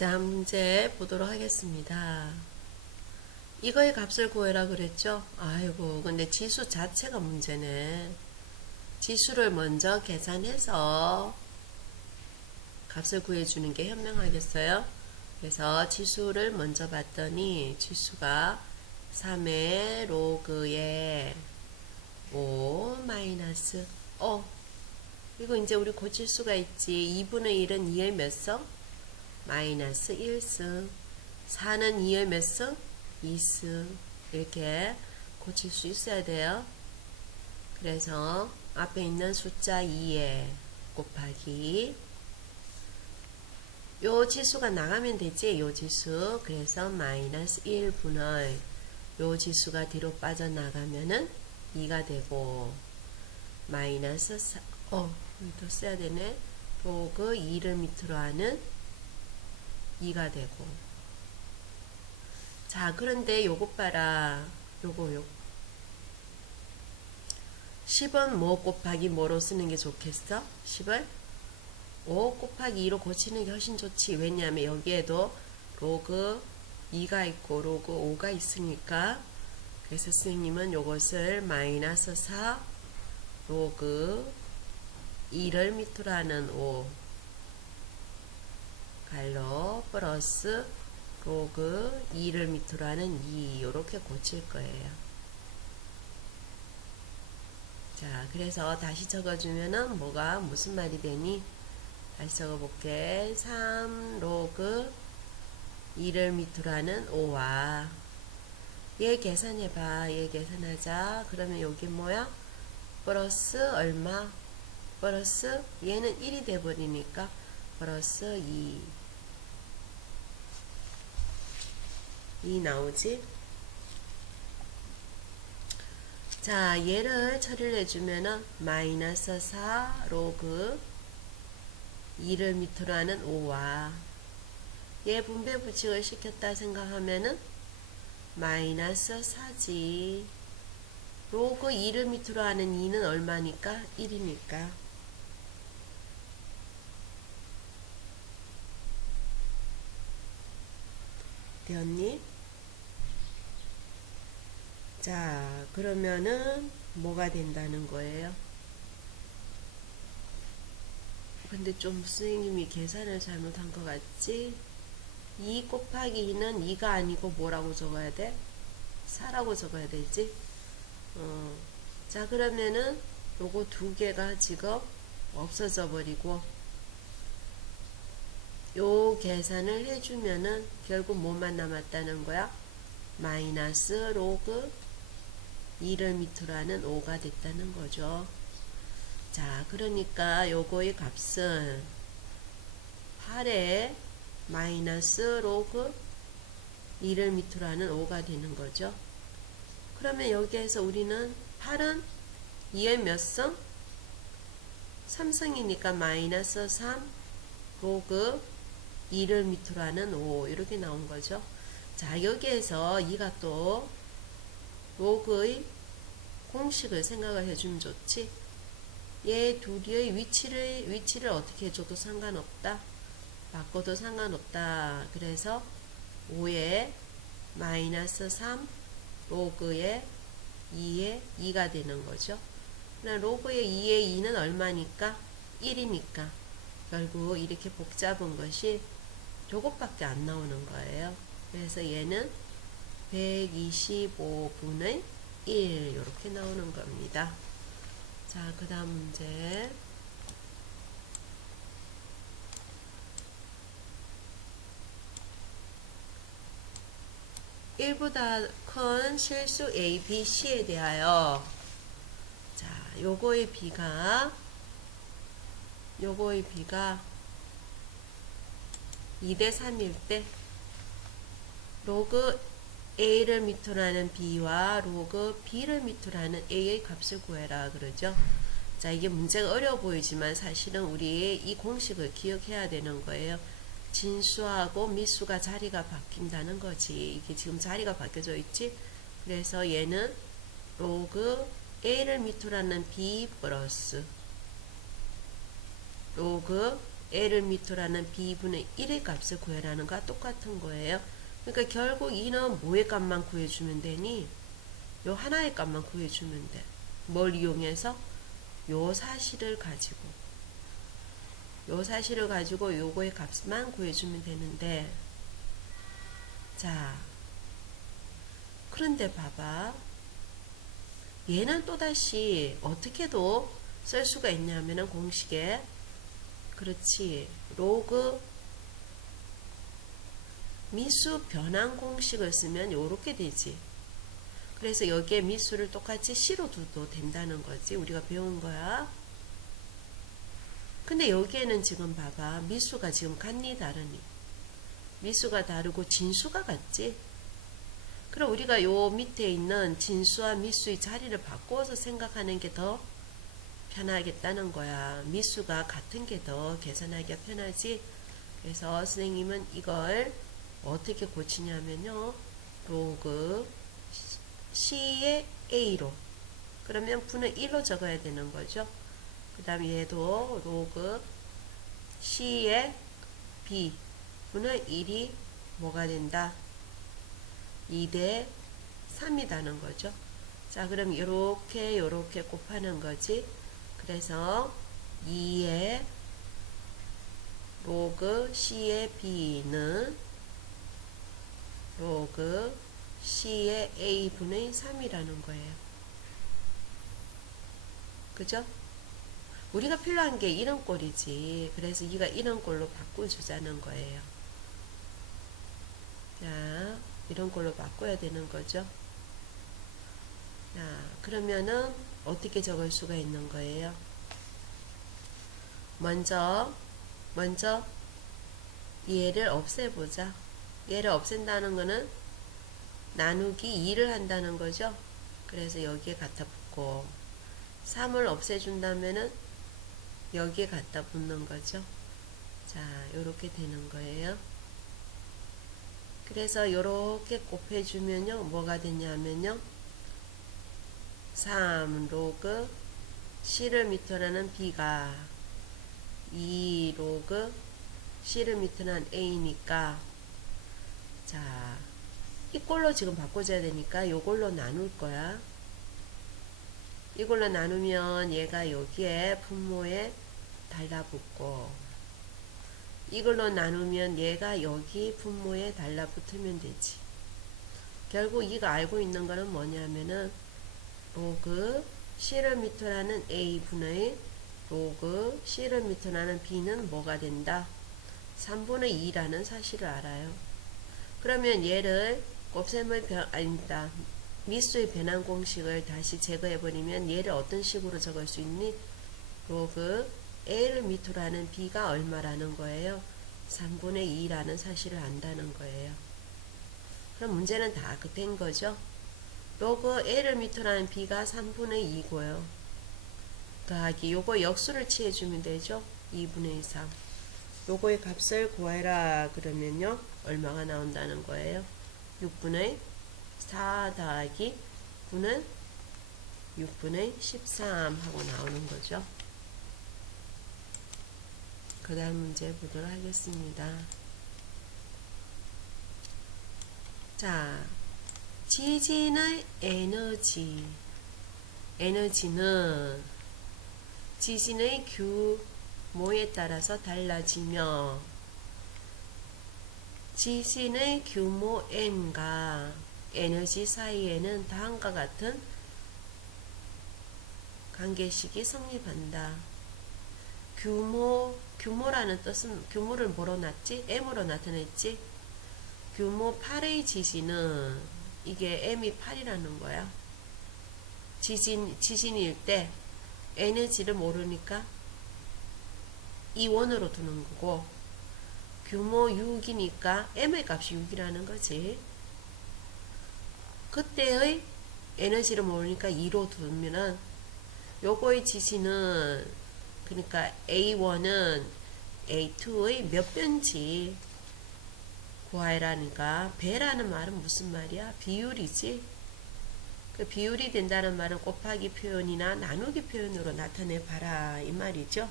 자, 문제 보도록 하겠습니다. 이거의 값을 구해라 그랬죠? 아이고, 근데 지수 자체가 문제네. 지수를 먼저 계산해서 값을 구해주는 게 현명하겠어요? 그래서 지수를 먼저 봤더니 지수가 3의 로그에 5 마이너스 이거 이제 우리 고칠 수가 있지. 2분의 1은 2의 몇 성? 마이너스 1승. 4는 2의 몇 승? 2승. 이렇게 고칠 수 있어야 돼요. 그래서 앞에 있는 숫자 2에 곱하기 요 지수가 나가면 되지. 요 지수. 그래서 마이너스 1분의 요 지수가 뒤로 빠져나가면은 2가 되고 마이너스 4, 또 써야 되네. 로그 2를 밑으로 하는 2가 되고. 자, 그런데 요것 봐라. 요거 10은 뭐 곱하기 뭐로 쓰는 게 좋겠어? 10을 5 곱하기 2로 고치는 게 훨씬 좋지. 왜냐하면 여기에도 로그 2가 있고 로그 5가 있으니까. 그래서 선생님은 요것을 마이너스 4 로그 2를 밑으로 하는 5 갈로 플러스 로그 2를 밑으로 하는 2 이렇게 고칠 거예요. 자, 그래서 다시 적어주면은 뭐가 무슨 말이 되니? 다시 적어볼게. 3 로그 2를 밑으로 하는 5와 얘 계산해봐. 얘 계산하자. 그러면 여기 뭐야? 플러스 얼마? 플러스 얘는 1이 돼버리니까 플러스 2 나오지? 자, 얘를 처리를 해주면은 마이너스 4 로그 2를 밑으로 하는 5와 얘 분배 부칙을 시켰다 생각하면은 마이너스 4지. 로그 2를 밑으로 하는 2는 얼마니까? 1이니까. 되었니? 자, 그러면은 뭐가 된다는 거예요? 근데 좀 선생님이 계산을 잘못한 것 같지? 2 곱하기 2는 2가 아니고 뭐라고 적어야 돼? 4라고 적어야 되지? 자, 그러면은 요거 두 개가 지금 없어져 버리고 요 계산을 해주면은 결국 뭐만 남았다는 거야? 마이너스 로그 2를 밑으로 하는 5가 됐다는 거죠. 자, 그러니까 요거의 값은 8에 마이너스 로그 2를 밑으로 하는 5가 되는 거죠. 그러면 여기에서 우리는 8은 2의 몇 성? 3성이니까 마이너스 3 로그 2를 밑으로 하는 5 이렇게 나온 거죠. 자, 여기에서 2가 또 로그의 공식을 생각을 해주면 좋지. 얘 둘의 위치를 어떻게 해줘도 상관없다. 바꿔도 상관없다. 그래서 5에 마이너스 3 로그의 2에 2가 되는 거죠. 로그의 2의 2는 얼마니까? 1이니까 결국 이렇게 복잡한 것이 저것밖에 안 나오는 거예요. 그래서 얘는 125분의 1 이렇게 나오는 겁니다. 자, 그 다음 문제. (1보다) 큰 실수 A, B, C에 대하여 자, 요거의 B가 2대 3일 때 로그 A를 밑으로 하는 B와 로그 B를 밑으로 하는 A의 값을 구해라 그러죠. 자, 이게 문제가 어려워 보이지만 사실은 우리 이 공식을 기억해야 되는 거예요. 진수하고 미수가 자리가 바뀐다는 거지. 이게 지금 자리가 바뀌어져 있지. 그래서 얘는 로그 A를 밑으로 하는 B 플러스 로그 a를 밑으로 하는 b분의 1의 값을 구해라는 거와 똑같은 거예요. 그러니까 결국 이는 뭐의 값만 구해주면 되니? 요 하나의 값만 구해주면 돼. 뭘 이용해서? 요 사실을 가지고 요거의 값만 구해주면 되는데, 자, 그런데 봐봐. 얘는 또다시 어떻게도 쓸 수가 있냐면은 공식에, 그렇지, 로그 미수 변환 공식을 쓰면 요렇게 되지. 그래서 여기에 미수를 똑같이 C로 둬도 된다는 거지. 우리가 배운 거야. 근데 여기에는 지금 봐봐. 미수가 지금 같니 다르니? 미수가 다르고 진수가 같지? 그럼 우리가 요 밑에 있는 진수와 미수의 자리를 바꿔서 생각하는 게 더 편하겠다는 거야. 미수가 같은 게 더 계산하기가 편하지. 그래서 선생님은 이걸 어떻게 고치냐면요. 로그 C의 A로, 그러면 분의 1로 적어야 되는 거죠. 그 다음 얘도 로그 C의 B 분의 1이 뭐가 된다? 2대 3이라는 거죠. 자, 그럼 요렇게 곱하는 거지. 그래서 2의 로그 C의 B는 로그 C의 A분의 3이라는 거예요. 그죠? 우리가 필요한 게 이런 꼴이지. 그래서 이가 이런 꼴로 바꿔주자는 거예요. 자, 이런 꼴로 바꿔야 되는 거죠. 자, 그러면은 어떻게 적을 수가 있는 거예요? 먼저 얘를 없애보자. 얘를 없앤다는 거는 나누기 2를 한다는 거죠. 그래서 여기에 갖다 붙고 3을 없애준다면은 여기에 갖다 붙는 거죠. 자, 요렇게 되는 거예요. 그래서 요렇게 곱해주면요, 뭐가 되냐면요, 3 로그 C를 밑으로 하는 B가 2 로그 C를 밑으로 하는 A니까, 자, 이꼴로 지금 바꿔줘야 되니까 요걸로 나눌 거야. 이걸로 나누면 얘가 여기에 분모에 달라붙고, 이걸로 나누면 얘가 여기 분모에 달라붙으면 되지. 결국 이가 알고 있는 거는 뭐냐면은 로그 C를 밑으로 하는 A분의 로그 C를 밑으로 하는 B는 뭐가 된다? 3분의 2라는 사실을 알아요. 그러면 얘를 곱셈을 아닙니다. 미수의 변환 공식을 다시 제거해버리면 얘를 어떤 식으로 적을 수 있니? 로그 A를 밑으로 하는 B가 얼마라는 거예요? 3분의 2라는 사실을 안다는 거예요. 그럼 문제는 다 된 거죠? 로그 A를 밑으로 하는 B가 3분의 2고요. 더하기 요거 역수를 취해주면 되죠? 2분의 3. 요거의 값을 구해라 그러면요, 얼마가 나온다는 거예요? 6분의 4 더하기 9는 6분의 13 하고 나오는 거죠. 그 다음 문제 보도록 하겠습니다. 자, 지진의 에너지는 지진의 규모에 따라서 달라지며 지진의 규모 m과 에너지 사이에는 다음과 같은 관계식이 성립한다. 규모라는 뜻은 규모를 뭐로 놨지? m으로 나타냈지? 규모 8의 지진은 이게 m이 8이라는 거야. 지진일 때 에너지를 모르니까 이원으로 두는 거고, 규모 6이니까 m의 값이 6이라는 거지. 그때의 에너지를 모르니까 2로 두면은 요거의 지진은, 그러니까 A1은 A2의 몇 변지 구하라니까, 배라는 말은 무슨 말이야? 비율이지. 그 비율이 된다는 말은 곱하기 표현이나 나누기 표현으로 나타내 봐라 이 말이죠.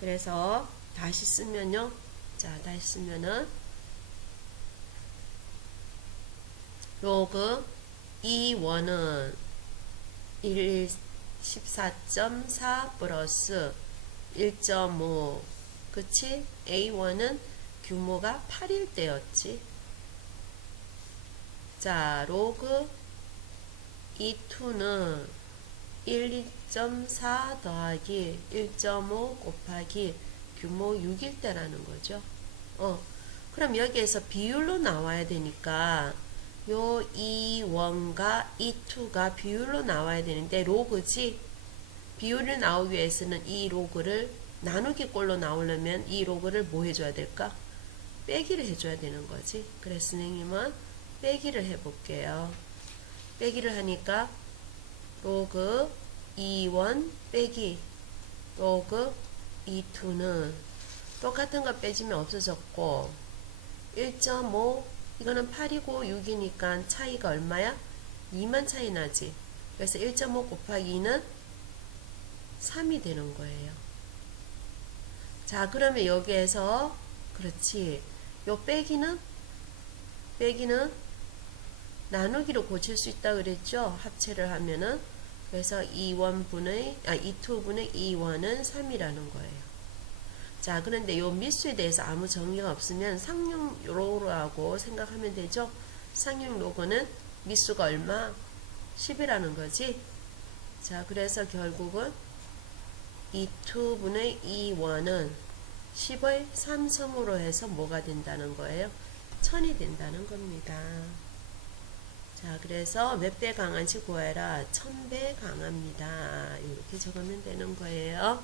그래서 다시 쓰면요. 자, 다시 쓰면은 로그 2원은 14.4 플러스 1.5 그치? A1은 규모가 8일 때였지. 자, 로그 E2는 1.4 더하기 1.5 곱하기 규모 6일 때라는 거죠. 그럼 여기에서 비율로 나와야 되니까 요 E1과 E2가 비율로 나와야 되는데 로그지. 비율이 나오기 위해서는 이 로그를 나누기 꼴로 나오려면 이 로그를 뭐 해줘야 될까? 빼기를 해줘야 되는 거지. 그래서 선생님은 빼기를 해볼게요. 빼기를 하니까 로그 E1 빼기 로그 E2는 똑같은 거 빼지면 없어졌고 1.5 이거는 8이고 6이니까 차이가 얼마야? 2만 차이 나지. 그래서 1.5 곱하기 2는 3이 되는 거예요. 자, 그러면 여기에서 그렇지. 요 빼기는 나누기로 고칠 수 있다 그랬죠? 합체를 하면은 그래서 2분의 2는 3이라는 거예요. 자, 그런데 요 미수에 대해서 아무 정의가 없으면 상용 로그라고 생각하면 되죠. 상용 로그는 미수가 얼마? 10이라는 거지. 자, 그래서 결국은 2분의 2원은 10의 3승으로 해서 뭐가 된다는 거예요? 1000이 된다는 겁니다. 자, 그래서 몇 배 강한지 구해라. 1000배 강합니다. 이렇게 적으면 되는 거예요.